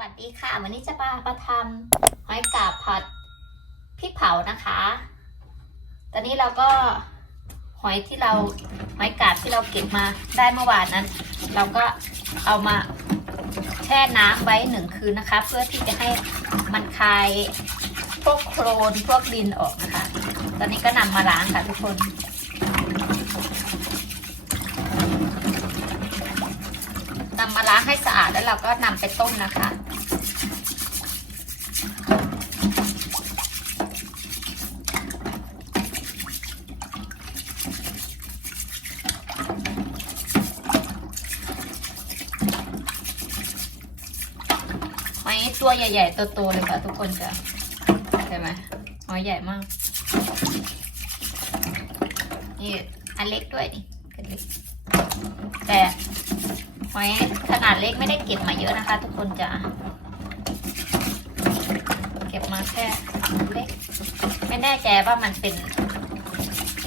วัสดีค่ะ วันนี้จะมาประทำหอยกาบผัดพริกเผานะคะ ตอนนี้เราก็หอยที่เราหอยกาบที่เราเก็บมาได้เมื่อวานนั้น เราก็เอามาแช่น้ำไว้หนึ่งคืนนะคะ เพื่อที่จะให้มันคายพวกโครนพวกดินออกนะคะ ตอนนี้ก็นำมาล้างค่ะทุกคนนำมาล้างให้สะอาดแล้วเราก็นำไปต้มนะคะ ตัวใหญ่ๆตัวโตเลยค่ะทุกคนจะเห็นไหมหอยใหญ่มาก นี่อันเล็กด้วยนี่อันเล็กแต่หอยขนาดเล็กไม่ได้เก็บมาเยอะนะคะ ทุกคนจะเก็บมาแค่เล็ก ไม่แน่ใจว่ามันเป็น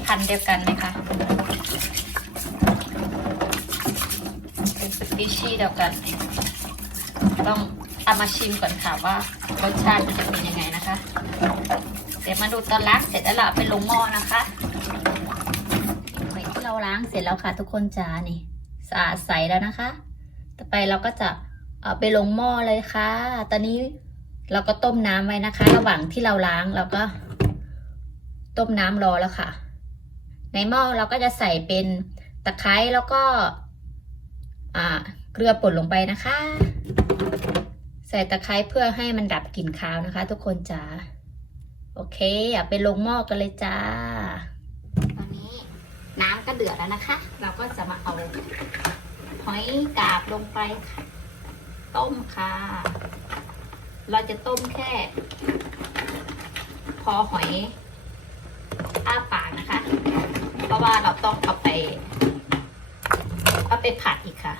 พันเดียวกันไหมคะเป็นสปีชีส์เดียวกัน ต้อง เอามาชิมก่อนค่ะว่ารสชาติมันจะเป็นยังไงนะคะ เดี๋ยวมาดูตอนล้างเสร็จแล้วเราไปลงหม้อนะคะที่เราล้างเสร็จแล้วค่ะ ทุกคนจ้านี่สะอาดใสแล้วนะคะ ต่อไปเราก็จะเอาไปลงหม้อเลยค่ะ ตอนนี้เราก็ต้มน้ำไว้นะคะ ระหว่างที่เราล้างเราก็ ต้มน้ำรอแล้วค่ะ ในหม้อเราก็จะใส่เป็นตะไคร้แล้วก็ อ่าเกลือป่นลงไปนะคะ ใส่ตะไคร้เพื่อให้มันดับกลิ่นคาวนะคะ ทุกคนจ้าโอเคเอาไปลงหม้อกันเลยจ้า ตอนนี้น้ำก็เดือดแล้วนะคะ เราก็จะมาเอาหอยกาบลงไปค่ะ ต้มค่ะ เราจะต้มแค่ พอหอยอ้าปากนะคะ เพราะว่าเราต้องเอาไปเอาไปผัดอีกค่ะ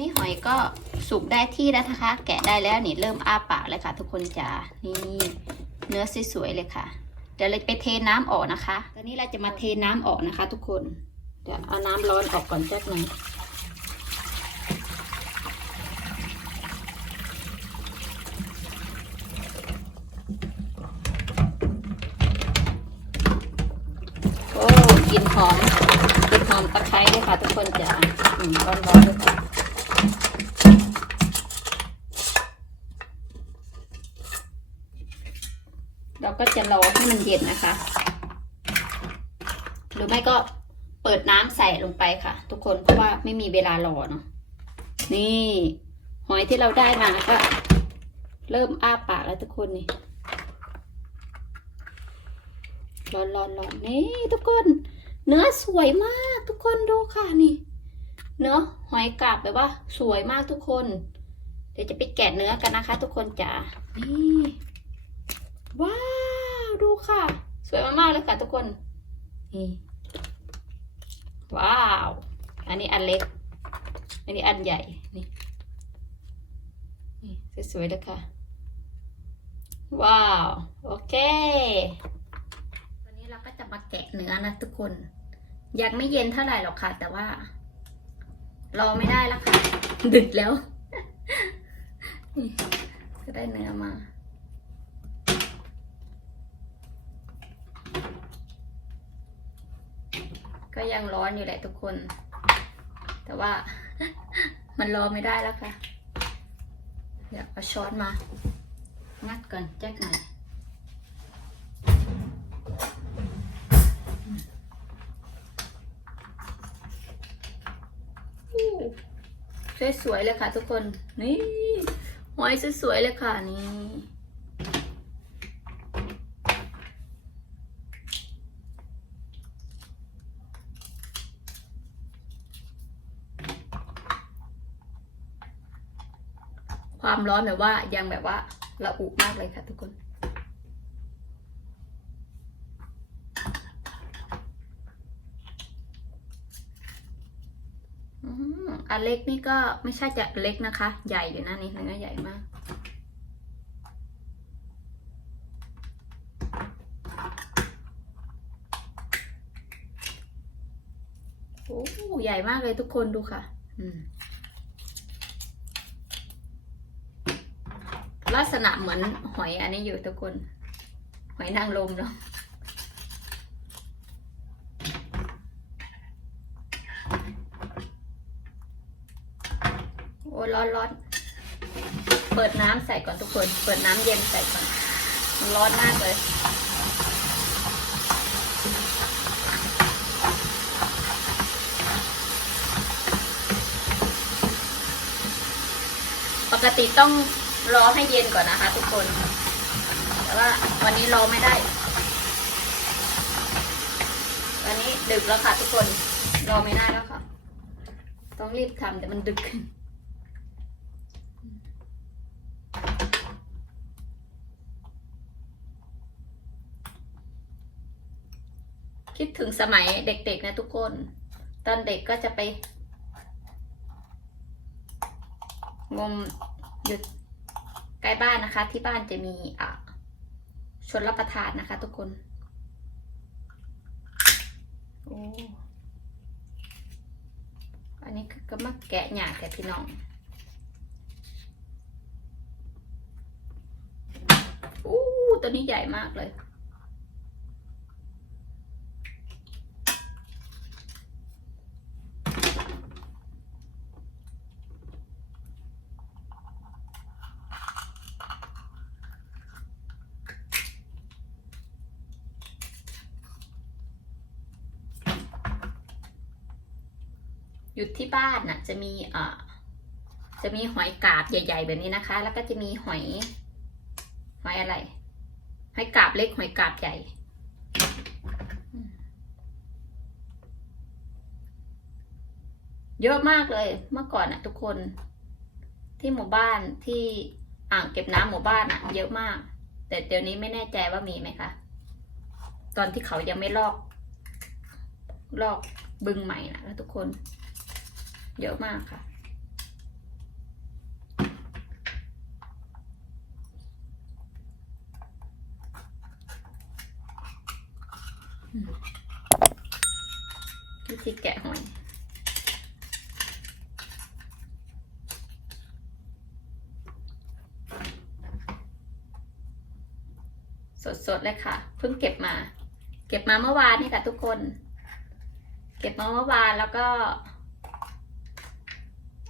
นี้หอยก็สุกได้ที่แล้วนะคะ แกะได้แล้วนี่เริ่มอ้าปากเลยค่ะ ทุกคนจ๋านี่เนื้อสวยๆเลยค่ะ เดี๋ยวเราไปเทน้ำออกนะคะ ตอนนี้เราจะมาเทน้ำออกนะคะ ทุกคนเดี๋ยวเอาน้ำร้อนออกก่อนจักหนึ่งโอ้กลิ่นหอมกลิ่นหอมตะไคร้เลยค่ะ ทุกคนจ๋าอืมร้อนๆเลยค่ะ เรา ก็จะรอให้มันเย็นนะคะ หรือไม่ก็เปิดน้ำใส่ลงไปค่ะ ทุกคนเพราะว่าไม่มีเวลารอเนาะนี่หอยที่เราได้มาก็ เริ่มอ้าปากแล้วทุกคนนี่ร้อนร้อนร้อนนี่ทุกคน เนื้อสวยมากทุกคนดูค่ะนี่ เนื้อหอยกาบแบบว่า สวยมากทุกคน เดี๋ยวจะไปแกะเนื้อกันนะคะ ทุกคนจ๋านี่ว้า ดูค่ะ สวยมากๆเลยค่ะทุกคน นี่ว้าว อันนี้อันเล็ก อันนี้อันใหญ่ นี่นี่สวยๆเลยค่ะ ว้าว โอเคตอนนี้เราก็จะมาแกะเนื้อนะทุกคน ยังไม่เย็นเท่าไหร่หรอกค่ะ แต่ว่า รอไม่ได้แล้วค่ะ ดึกแล้วนี่ก็ได้เนื้อมา ก็ยังร้อนอยู่แหละทุกคน แต่ว่า มันรอไม่ได้แล้วค่ะ เดี๋ยวเอาช้อนมา งัดก่อนแจ็คหน่อยสวยๆเลยค่ะทุกคน นี่หอยสวยๆเลยค่ะนี่ ความร้อนแบบว่ายังแบบว่าระอุมากเลยค่ะทุกคน อันเล็กนี่ก็ไม่ใช่จะเล็กนะคะ ใหญ่อยู่นะนี่เนื้อใหญ่มากโอ้ใหญ่มากเลยทุกคนดูค่ะ อืม ลักษณะเหมือนหอยอันนี้อยู่ทุกคน หอยนางรมเนาะโอ้ร้อนร้อนเปิดน้ำใส่ก่อนทุกคน เปิดน้ำเย็นใส่ก่อนมันร้อนมากเลย ปกติต้อง รอให้เย็นก่อนนะคะ ทุกคน แต่ว่าวันนี้รอไม่ได้ วันนี้ดึกแล้วค่ะ ทุกคน รอไม่ได้แล้วค่ะ ต้องรีบทำแต่มันดึกคิดถึงสมัยเด็กๆนะทุกคน ตอนเด็กก็จะไป งมอยู่ใก ล้บ้านนะคะ ที่บ้านจะมีอะชนรับประทานนะคะ ทุกคนโอ้อันนี้ก็มาแกะหยาแกะพี่น้องอู้ตัวนี้ใหญ่มากเลย อยู่ที่บ้านน่ะจะมีเอ่อจะมีหอยกาบใหญ่ ๆ แบบนี้นะคะ แล้วก็จะมีหอย หอยอะไร หอยกาบเล็กหอยกาบใหญ่ เยอะมากเลยเมื่อก่อนน่ะทุกคนที่หมู่บ้านที่อ่างเก็บน้ำหมู่บ้านอะเยอะมาก แต่เดี๋ยวนี้ไม่แน่ใจว่ามีไหมคะตอนที่เขายังไม่ลอก ลอกบึงใหม่นะทุกคน เยอะมากค่ะ วิธีแกะหอยสดๆเลยค่ะ เพิ่งเก็บมา เก็บมาเมื่อวานนี่ค่ะทุกคน เก็บมาเมื่อวานแล้วก็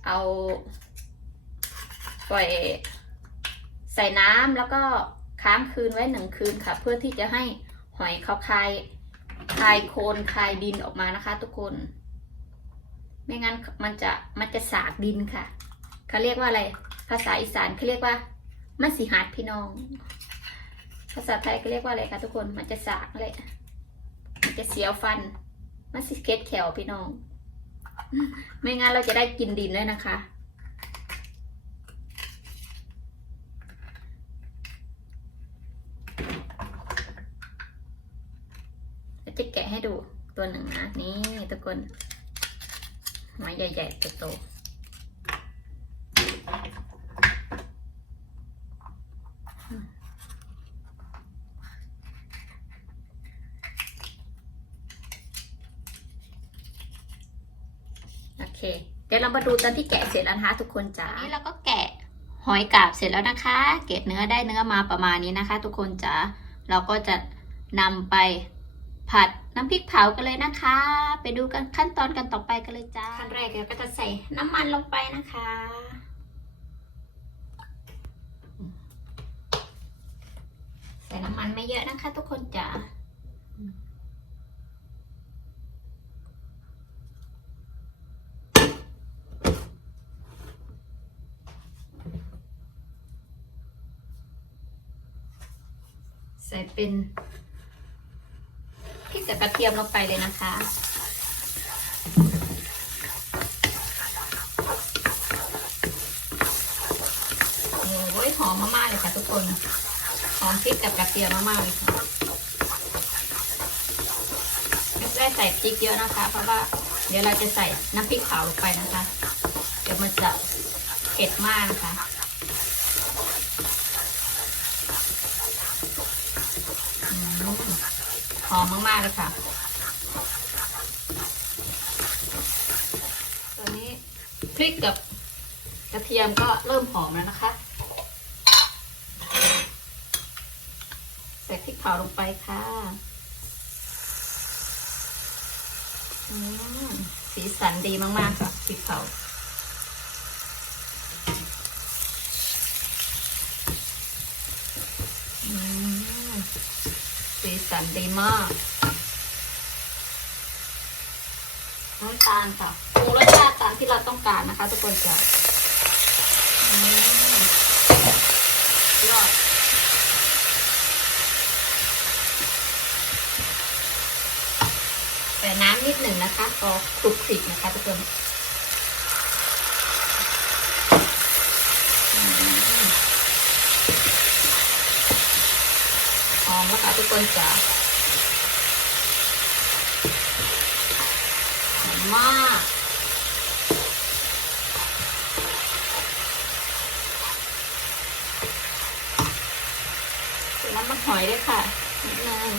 เอาปล่อยใส่น้ำแล้วก็ค้างคืนไว้หนึ่งคืนค่ะ เพื่อที่จะให้หอยเขาคายคายโคลนคายดินออกมานะคะ ทุกคน ไม่งั้นมันจะมันจะสากดินค่ะเขาเรียกว่าอะไร ภาษาอีสานเขาเรียกว่ามันสีหัดพี่น้อง ภาษาไทยก็เรียกว่าอะไรคะทุกคนมันจะสากเลยมันจะเสียวฟัน มันสิเก็ดแขวพี่น้อง ไม่งั้นเราจะได้กินดินเลยนะคะ จะแกะให้ดูตัวหนึ่งนะ นี่ทุกคนไม้ใหญ่ๆโตๆ เค เดี๋ยวเรามาดูตอนที่แกะเสร็จแล้วนะคะทุกคนจ๋านี่เราก็แกะหอยกาบเสร็จแล้วนะคะ เกล็ดเนื้อได้เนื้อมาประมาณนี้นะคะ ทุกคนจ๋า เราก็จะนำไปผัดน้ำพริกเผากันเลยนะคะ ไปดูกันขั้นตอนกันต่อไปกันเลยจ้า ขั้นแรกเราก็จะใส่น้ำมันลงไปนะคะ ใส่น้ำมันไม่เยอะนะคะ ทุกคนจ๋า ใส่เป็นพริกกับกระเทียมลงไปเลยนะคะพอมมากๆเลยค่ะทุกคน หอมพริกกับกระเทียมมากๆเลยค่ะไม่ได้ใส่พริกเยอะนะคะ เพราะว่าเดี๋ยวเราจะใส่น้ำพริกเผาลงไปนะคะ เดี๋ยวมันจะเผ็ดมากนะคะอืม หอมมากๆเลยค่ะ ตอนนี้พริกกับกระเทียมก็เริ่มหอมแล้วนะคะ ใส่พริกเผาลงไปค่ะอืมสีสันดีมากๆค่ะพริกเผา อืมสีสัน ดีมากน้ำตาลค่ะปรุงรสชาติตามที่เราต้องการนะคะ ทุกคนจ้ะอืมยอดแต่น้ำนิดหนึ่งนะคะก็คลุกคลิกนะคะทุกคนอืมหอมแล้วค่ะทุกคนจ้ะหอ มาก น้ำมันหอยด้วยค่ะนิดนึง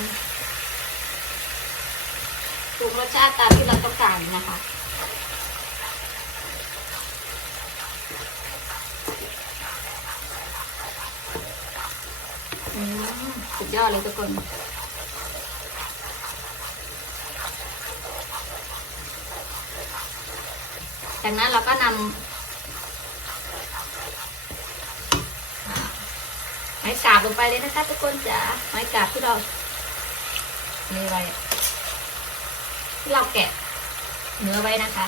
ปรุงรสชาติตามที่เราต้องการนะคะอืมสุดยอดเลยทุกคน จากนั้นเราก็นำไม้กาบลงไปเลยนะคะทุกคนจ๋าไม้กาบที่เรานี่ไว้ที่เราแกะเนื้อไว้นะคะ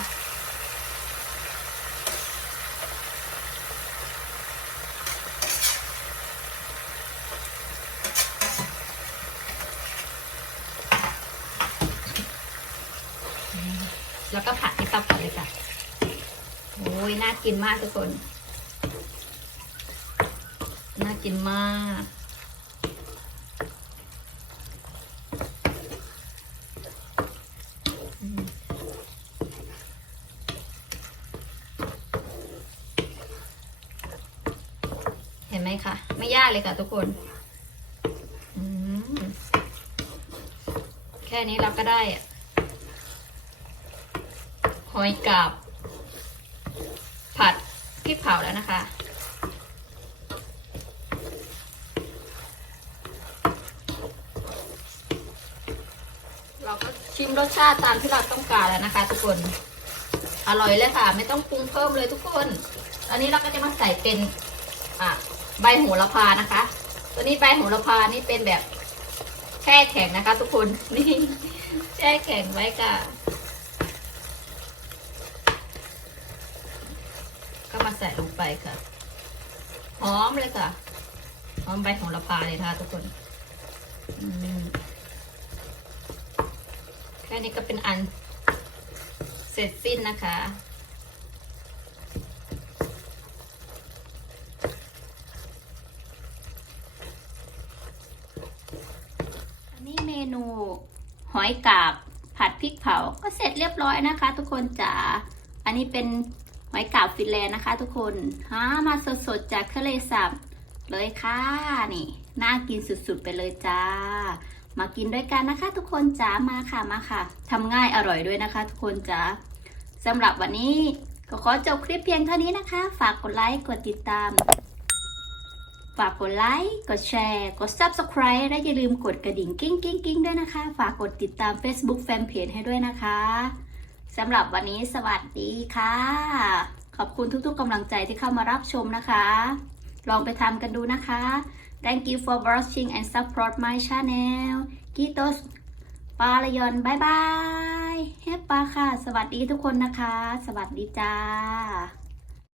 แล้วก็ผัดให้เข้ากันเลยค่ะ โอ้ยน่ากินมากทุกคน น่ากินมาก เห็นไหมคะ ไม่ยากเลยค่ะทุกคน แค่นี้เราก็ได้อะหอยกาบ ผัดพริกเผาแล้วนะคะ เราก็ชิมรสชาติตามที่เราต้องการแล้วนะคะ ทุกคน อร่อยเลยค่ะ ไม่ต้องปรุงเพิ่มเลยทุกคน อันนี้เราก็จะมาใส่เป็นอะใบโหระพานะคะ ตัวนี้ใบโหระพานี่เป็นแบบแช่แข็งนะคะ ทุกคน นี่แช่แข็งไว้ค่ะก็ ใส่ลงไปค่ะ หอมเลยค่ะ หอมใบโหระพาเลยค่ะทุกคนแค่นี้ก็เป็นอันเสร็จสิ้นนะคะ อันนี้เมนูหอยกาบผัดพริกเผาก็เสร็จเรียบร้อยนะคะ ทุกคนจ๋า อันนี้เป็น หอยกาบฟินแลนด์นะคะ ทุกคนหามาสดๆจากทะเลสาบเลยค่ะนี่น่ากินสุดๆไปเลยจ้า มากินด้วยกันนะคะ ทุกคนจ๋ามาค่ะมาค่ะทำง่ายอร่อยด้วยนะคะ ทุกคนจ๋าสำหรับวันนี้ก็ขอจบคลิปเพียงเท่านี้นะคะ ฝากกดไลค์กดติดตาม ฝากกดไลค์กดแชร์กด Subscribe และอย่าลืมกดกระดิ่งกิ้งกิ้งกิ้งด้วยนะคะ ฝากกดติดตาม Facebook Fanpage ให้ด้วยนะคะ สำหรับวันนี้สวัสดีค่ะ ขอบคุณทุกๆกำลังใจที่เข้ามารับชมนะคะ ลองไปทำกันดูนะคะ Thank you for watching and support my channel กิโตสปาลยอนบายบายเฮปปาค่ะ สวัสดีทุกคนนะคะ สวัสดีจ้า